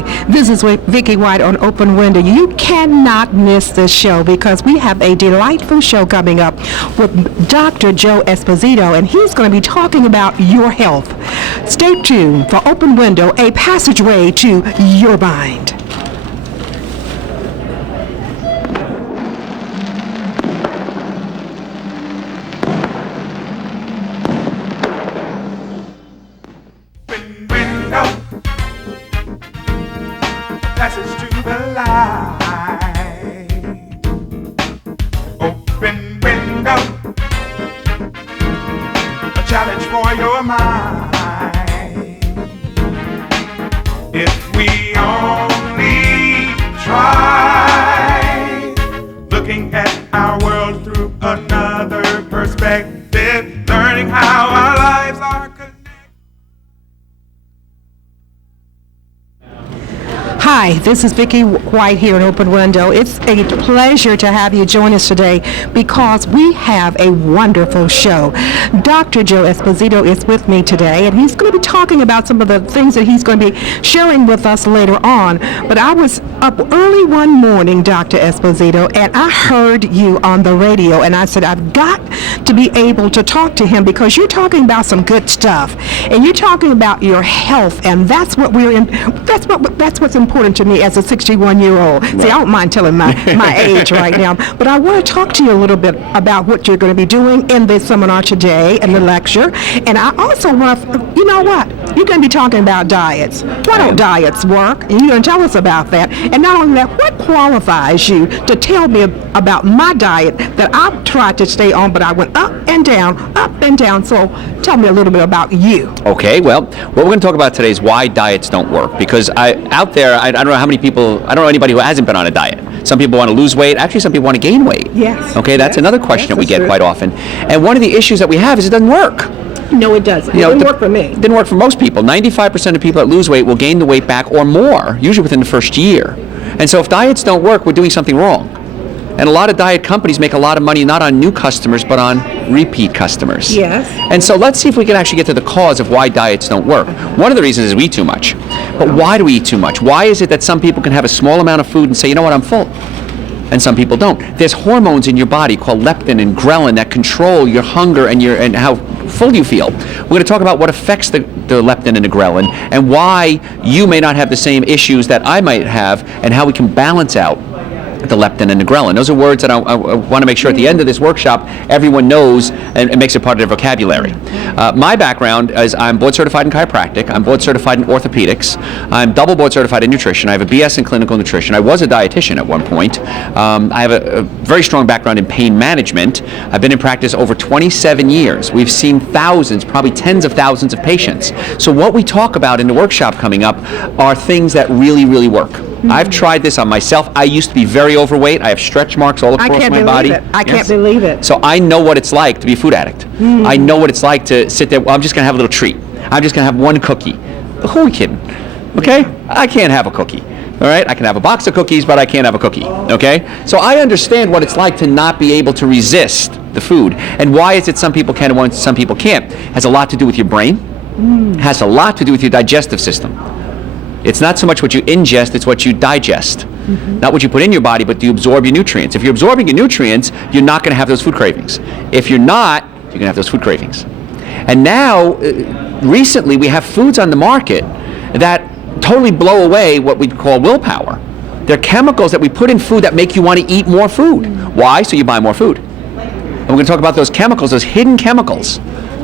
Tuesday. This is with Vicki White on Open Window. You cannot miss this show because we have a delightful show coming up with Dr. Joe Esposito, and he's going to be talking about your health. Stay tuned for Open Window, a passageway to your mind. Passage to the light. Open window, a challenge for your mind. If we only try, looking at our world through another perspective, learning how our lives are connected. Hi, this is Vicki White here in Open Window. It's a pleasure to have you join us today because we have a wonderful show. Dr. Joe Esposito is with me today, and he's going to be talking about some of the things that he's going to be sharing with us later on. But I was up early one morning, Dr. Esposito, and I heard you on the radio, and I said, I've got to be able to talk to him because you're talking about some good stuff, and you're talking about your health, and that's what we're in. That's what's important to me as a 61-year-old. Right. See, I don't mind telling my age right now, but I want to talk to you a little bit about what you're going to be doing in this seminar today and the lecture. And I also want to, you know what? You're going to be talking about diets. Why don't diets work? And you're going to tell us about that. And not only that, what qualifies you to tell me about my diet that I've tried to stay on, but I went up and down, up and down. So tell me a little bit about you. Okay, well, what we're going to talk about today is why diets don't work. Because out there, I don't know how many people, I don't know anybody who hasn't been on a diet. Some people want to lose weight. Actually, some people want to gain weight. Yes. Okay, that's another question that we get quite often. And one of the issues that we have is it doesn't work. No, it doesn't. It didn't work for me. It didn't work for most people. 95% of people that lose weight will gain the weight back or more, usually within the first year. And so if diets don't work, we're doing something wrong. And a lot of diet companies make a lot of money not on new customers, but on repeat customers. Yes. And so let's see if we can actually get to the cause of why diets don't work. One of the reasons is we eat too much. But why do we eat too much? Why is it that some people can have a small amount of food and say, you know what, I'm full? And some people don't. There's hormones in your body called leptin and ghrelin that control your hunger and how full you feel. We're going to talk about what affects the leptin and the ghrelin and why you may not have the same issues that I might have and how we can balance out the leptin and the ghrelin. Those are words that I want to make sure at the end of this workshop everyone knows and makes it part of their vocabulary. My background is I'm board certified in chiropractic, I'm board certified in orthopedics, I'm double board certified in nutrition, I have a BS in clinical nutrition, I was a dietitian at one point, I have a very strong background in pain management, I've been in practice over 27 years, we've seen thousands, probably tens of thousands of patients. So what we talk about in the workshop coming up are things that really, really work. Mm-hmm. I've tried this on myself. I used to be very overweight. I have stretch marks all across my body. I can't believe it. So I know what it's like to be a food addict. Mm-hmm. I know what it's like to sit there. Well, I'm just going to have a little treat. I'm just going to have one cookie. Who are we kidding? Okay? I can't have a cookie. All right? I can have a box of cookies, but I can't have a cookie. Okay? So I understand what it's like to not be able to resist the food. And why is it some people can and some people can't? It has a lot to do with your brain. It has a lot to do with your digestive system. It's not so much what you ingest, it's what you digest. Mm-hmm. Not what you put in your body, but do you absorb your nutrients. If you're absorbing your nutrients, you're not going to have those food cravings. If you're not, you're going to have those food cravings. And now, recently, we have foods on the market that totally blow away what we call willpower. They're chemicals that we put in food that make you want to eat more food. Why? So you buy more food. And we're going to talk about those chemicals, those hidden chemicals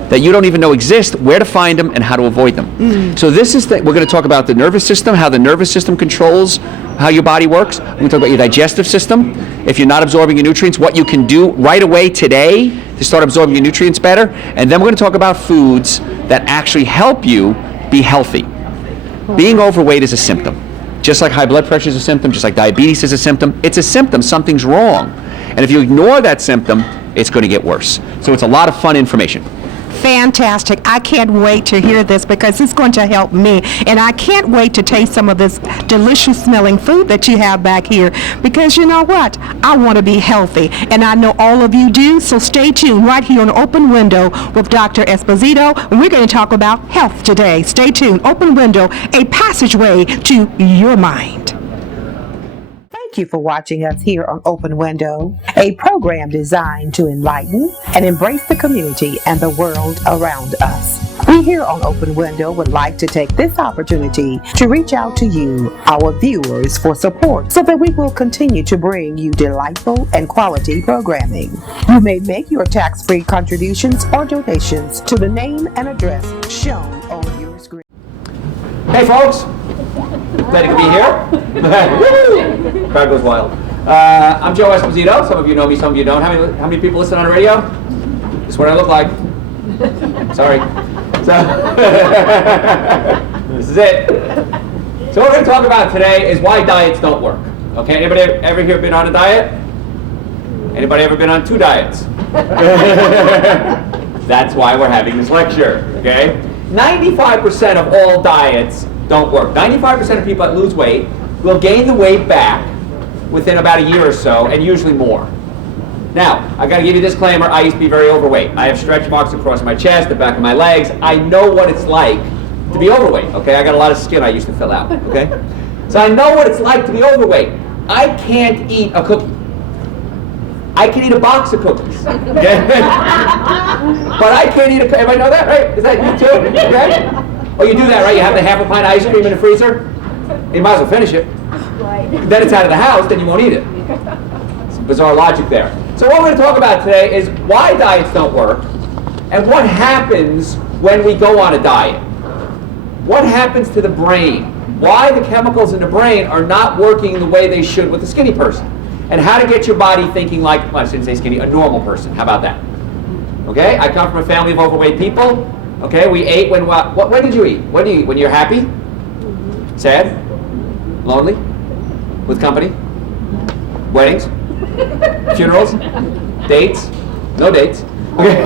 that you don't even know exist, where to find them, and how to avoid them. Mm. So this is we're going to talk about the nervous system, how the nervous system controls how your body works. We're going to talk about your digestive system. If you're not absorbing your nutrients, what you can do right away today to start absorbing your nutrients better. And then we're going to talk about foods that actually help you be healthy. Being overweight is a symptom. Just like high blood pressure is a symptom, just like diabetes is a symptom, it's a symptom, something's wrong. And if you ignore that symptom, it's going to get worse. So it's a lot of fun information. Fantastic. I can't wait to hear this because it's going to help me. And I can't wait to taste some of this delicious smelling food that you have back here because you know what? I want to be healthy and I know all of you do. So stay tuned right here on Open Window with Dr. Esposito. We're going to talk about health today. Stay tuned. Open Window, a passageway to your mind. Thank you for watching us here on Open Window, a program designed to enlighten and embrace the community and the world around us. We here on Open Window would like to take this opportunity to reach out to you, our viewers, for support so that we will continue to bring you delightful and quality programming. You may make your tax-free contributions or donations to the name and address shown on your screen. Hey folks, glad to be here. Crowd goes wild. I'm Joe Esposito. Some of you know me, some of you don't. How many people listen on the radio? This is what I look like. Sorry. So this is it. So what we're going to talk about today is why diets don't work. Okay, anybody ever here been on a diet? Anybody ever been on 2 diets? That's why we're having this lecture, okay? 95% of all diets don't work. 95% of people that lose weight will gain the weight back within about a year or so, and usually more. Now, I got to give you a disclaimer, I used to be very overweight. I have stretch marks across my chest, the back of my legs. I know what it's like to be overweight, okay? I got a lot of skin I used to fill out, okay? So I know what it's like to be overweight. I can't eat a cookie. I can eat a box of cookies, okay? But I can't eat everybody know that, right? Is that you too, okay? Oh, you do that, right? You have the half a pint of ice cream in the freezer? You might as well finish it. Right. Then it's out of the house, then you won't eat it. It's bizarre logic there. So what we're going to talk about today is why diets don't work and what happens when we go on a diet. What happens to the brain? Why the chemicals in the brain are not working the way they should with a skinny person. And how to get your body thinking like, well, I shouldn't say skinny, a normal person. How about that? Okay, I come from a family of overweight people. Okay, we ate when did you eat? When do you eat? When you're happy? Sad? Lonely? With company? Weddings? Funerals? Dates? No dates. Okay.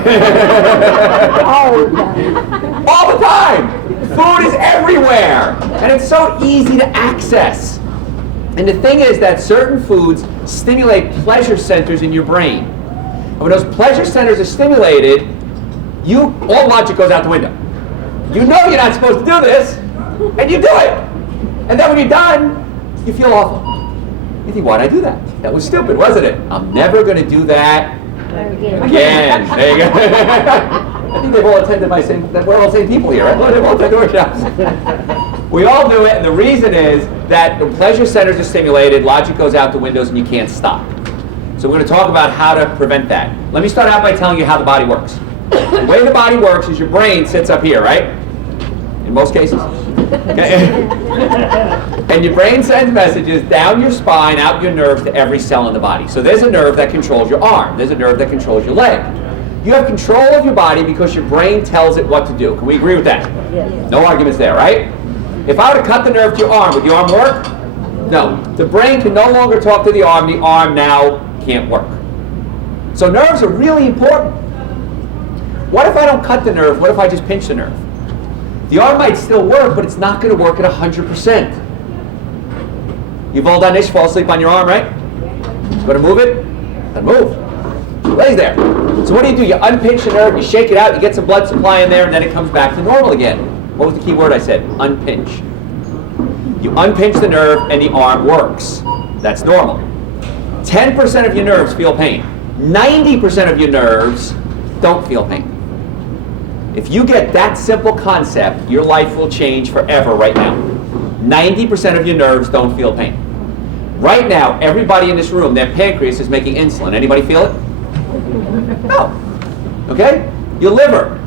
All the time! Food is everywhere! And it's so easy to access. And the thing is that certain foods stimulate pleasure centers in your brain. And when those pleasure centers are stimulated, all logic goes out the window. You know you're not supposed to do this, and you do it. And then when you're done, you feel awful. You think, why'd I do that? That was stupid, wasn't it? I'm never going to do that again. There you go. I think they've all attended we're all the same people here, right? They've all attended workshops. We all do it, and the reason is that the pleasure centers are stimulated, logic goes out the windows, and you can't stop. So we're going to talk about how to prevent that. Let me start out by telling you how the body works. The way the body works is your brain sits up here, right? In most cases. Okay. And your brain sends messages down your spine, out your nerves to every cell in the body. So there's a nerve that controls your arm. There's a nerve that controls your leg. You have control of your body because your brain tells it what to do. Can we agree with that? Yes. No arguments there, right? If I were to cut the nerve to your arm, would the arm work? No. The brain can no longer talk to the arm now can't work. So nerves are really important. What if I don't cut the nerve? What if I just pinch the nerve? The arm might still work, but it's not going to work at 100%. You've all done this, you fall asleep on your arm, right? You're going to move it? Then move. It lays there. So what do? You unpinch the nerve, you shake it out, you get some blood supply in there, and then it comes back to normal again. What was the key word I said? Unpinch. You unpinch the nerve and the arm works. That's normal. 10% of your nerves feel pain. 90% of your nerves don't feel pain. If you get that simple concept, your life will change forever right now. 90% of your nerves don't feel pain. Right now, everybody in this room, their pancreas is making insulin. Anybody feel it? No. Okay? Your liver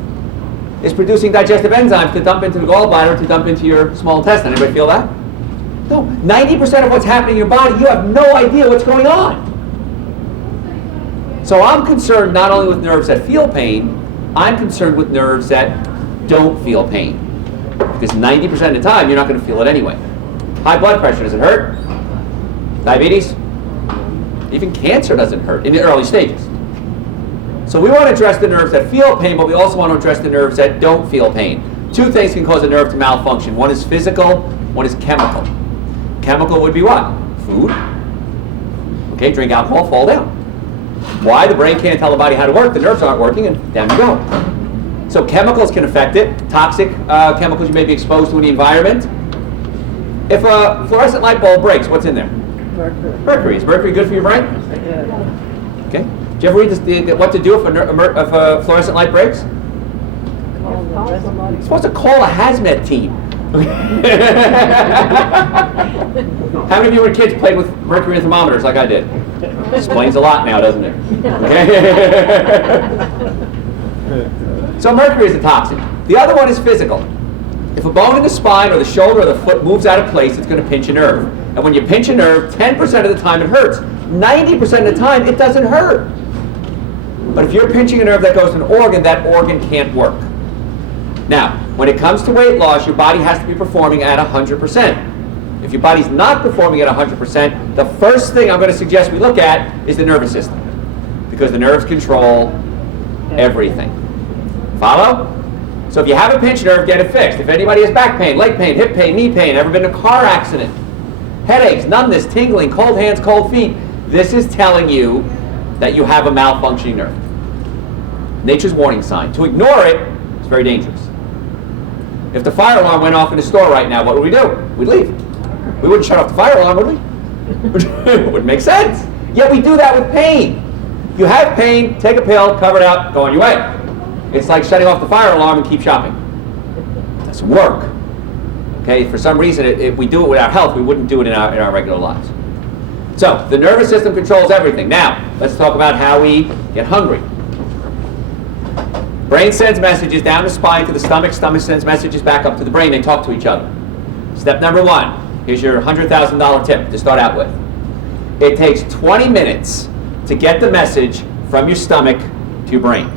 is producing digestive enzymes to dump into the gallbladder, to dump into your small intestine. Anybody feel that? No. 90% of what's happening in your body, you have no idea what's going on. So I'm concerned not only with nerves that feel pain, I'm concerned with nerves that don't feel pain. Because 90% of the time, you're not going to feel it anyway. High blood pressure, does it hurt? Diabetes? Even cancer doesn't hurt in the early stages. So we want to address the nerves that feel pain, but we also want to address the nerves that don't feel pain. Two things can cause a nerve to malfunction. One is physical, one is chemical. Chemical would be what? Food. Okay, drink alcohol, fall down. Why? The brain can't tell the body how to work, the nerves aren't working, and down you go. So chemicals can affect it. Toxic chemicals you may be exposed to in the environment. If a fluorescent light bulb breaks, what's in there? Mercury. Is mercury good for your brain? Okay. Did you ever read what to do if a fluorescent light breaks? You're supposed to call a hazmat team. How many of you were kids played with mercury thermometers like I did? Explains a lot now, doesn't it? Okay. So mercury is a toxin. The other one is physical. If a bone in the spine or the shoulder or the foot moves out of place, it's going to pinch a nerve. And when you pinch a nerve, 10% of the time it hurts. 90% of the time it doesn't hurt. But if you're pinching a nerve that goes to an organ, that organ can't work. Now, when it comes to weight loss, your body has to be performing at 100%. If your body's not performing at 100%, the first thing I'm going to suggest we look at is the nervous system. Because the nerves control everything. Follow? So if you have a pinched nerve, get it fixed. If anybody has back pain, leg pain, hip pain, knee pain, ever been in a car accident, headaches, numbness, tingling, cold hands, cold feet, this is telling you that you have a malfunctioning nerve. Nature's warning sign. To ignore it is very dangerous. If the fire alarm went off in the store right now, what would we do? We'd leave. We wouldn't shut off the fire alarm, would we? It wouldn't make sense. Yet we do that with pain. You have pain, take a pill, cover it up, go on your way. It's like shutting off the fire alarm and keep shopping. It doesn't work. Okay, for some reason, if we do it with our health, we wouldn't do it in our regular lives. So, the nervous system controls everything. Now, let's talk about how we get hungry. Brain sends messages down the spine to the stomach. Stomach sends messages back up to the brain. They talk to each other. Step number one. Here's your $100,000 tip to start out with. It takes 20 minutes to get the message from your stomach to your brain.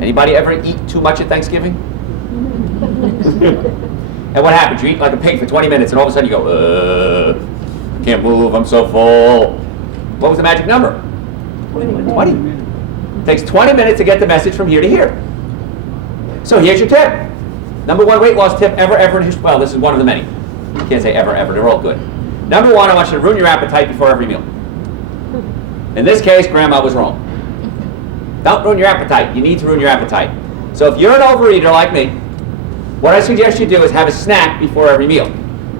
Anybody ever eat too much at Thanksgiving? And what happens? You eat like a pig for 20 minutes and all of a sudden you go, can't move, I'm so full. What was the magic number? 20. It takes 20 minutes to get the message from here to here. So here's your tip. Number one weight loss tip ever in history. Well, this is one of the many. You can't say ever, they're all good. Number one, I want you to ruin your appetite before every meal. In this case, Grandma was wrong. Don't ruin your appetite. You need to ruin your appetite. So if you're an overeater like me, what I suggest you do is have a snack before every meal.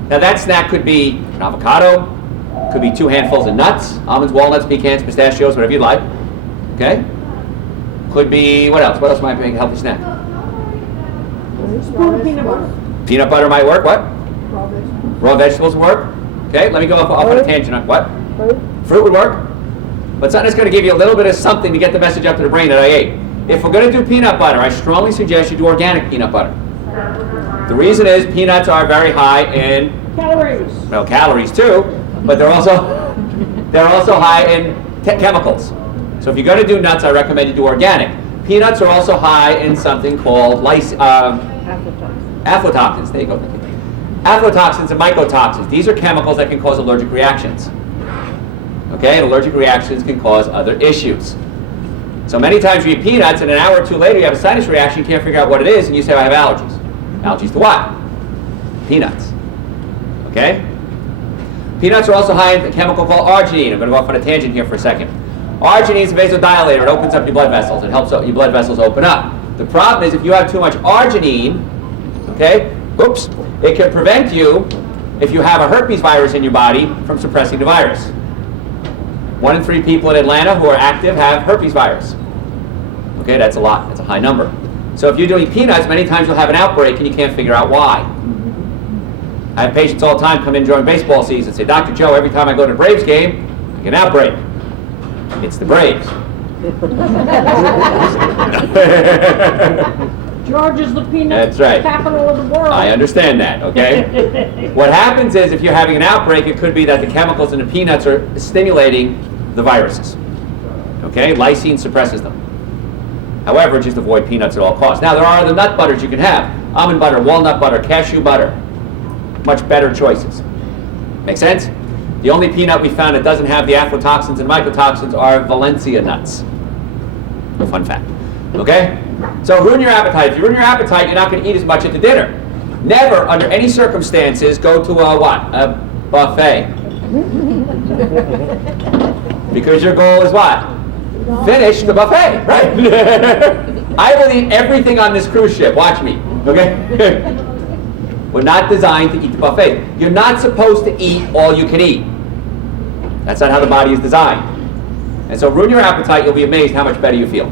Now that snack could be an avocado, could be 2 handfuls of nuts, almonds, walnuts, pecans, pistachios, whatever you'd like. Okay? Could be, what else? What else might make a healthy snack? Peanut butter. Peanut butter might work. What? Raw vegetables work. Okay, let me go off on a tangent on what? Fruit would work. But something that's going to give you a little bit of something to get the message up to the brain that I ate. If we're going to do peanut butter, I strongly suggest you do organic peanut butter. The reason is peanuts are very high in Calories. well, calories too, but they're also high in chemicals. So if you're going to do nuts, I recommend you do organic. Peanuts are also high in something called aflatoxins. There you go. Aflatoxins and mycotoxins. These are chemicals that can cause allergic reactions. Okay, and allergic reactions can cause other issues. So many times you eat peanuts and an hour or two later you have a sinus reaction, you can't figure out what it is, and you say, I have allergies. Allergies to what? Peanuts. Okay? Peanuts are also high in a chemical called arginine. I'm going to go off on a tangent here for a second. Arginine is a vasodilator. It opens up your blood vessels. It helps your blood vessels open up. The problem is if you have too much arginine, okay, it can prevent you, if you have a herpes virus in your body, from suppressing the virus. 1 in 3 people in Atlanta who are active have herpes virus. Okay, that's a lot. That's a high number. So if you're doing peanuts, many times you'll have an outbreak and you can't figure out why. I have patients all the time come in during baseball season and say, Dr. Joe, every time I go to a Braves game, I get an outbreak. It's the Braves. Georgia's the peanut That's right. capital of the world. I understand that, okay? What happens is if you're having an outbreak, it could be that the chemicals in the peanuts are stimulating the viruses. Okay? Lysine suppresses them. However, just avoid peanuts at all costs. Now, there are other nut butters you can have. Almond butter, walnut butter, cashew butter. Much better choices. Make sense? The only peanut we found that doesn't have the aflatoxins and mycotoxins are Valencia nuts. Fun fact. Okay? So ruin your appetite. If you ruin your appetite, you're not going to eat as much at the dinner. Never, under any circumstances, go to a what? A buffet. Because your goal is what? Finish the buffet, right? I will eat everything on this cruise ship. Watch me, okay? We're not designed to eat the buffet. You're not supposed to eat all you can eat. That's not how the body is designed. And so ruin your appetite, you'll be amazed how much better you feel.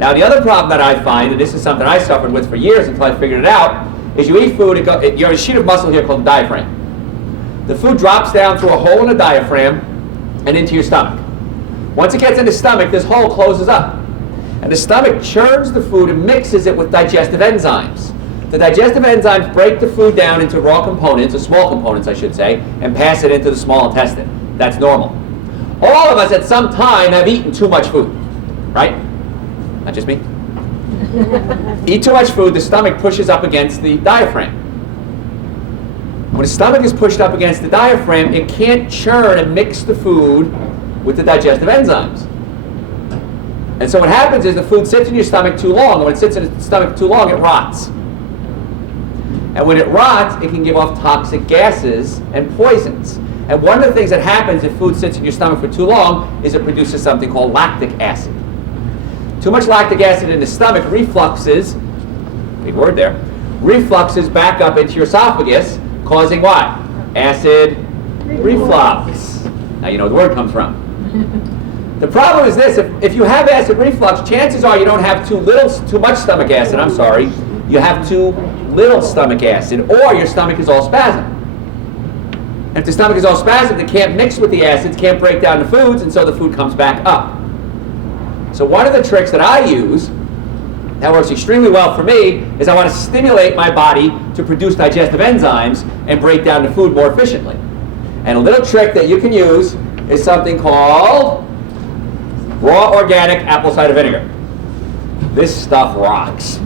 Now the other problem that I find, and this is something I suffered with for years until I figured it out, is you eat food, you're a sheet of muscle here called the diaphragm. The food drops down through a hole in the diaphragm and into your stomach. Once it gets in the stomach, this hole closes up. And the stomach churns the food and mixes it with digestive enzymes. The digestive enzymes break the food down into raw components, or small components I should say, and pass it into the small intestine. That's normal. All of us at some time have eaten too much food, right? Not just me. Eat too much food, the stomach pushes up against the diaphragm. When the stomach is pushed up against the diaphragm, it can't churn and mix the food with the digestive enzymes. And so what happens is the food sits in your stomach too long, and when it sits in the stomach too long, it rots. And when it rots, it can give off toxic gases and poisons. And one of the things that happens if food sits in your stomach for too long is it produces something called lactic acid. Too much lactic acid in the stomach refluxes, big word there, refluxes back up into your esophagus, causing what? Acid reflux. Now you know where the word comes from. The problem is this, if you have acid reflux, chances are you don't have too much stomach acid, you have too little stomach acid, or your stomach is all spasm. And if the stomach is all spasm, it can't mix with the acids, can't break down the foods, and so the food comes back up. So one of the tricks that I use, that works extremely well for me, is I want to stimulate my body to produce digestive enzymes and break down the food more efficiently. And a little trick that you can use is something called raw organic apple cider vinegar. This stuff rocks.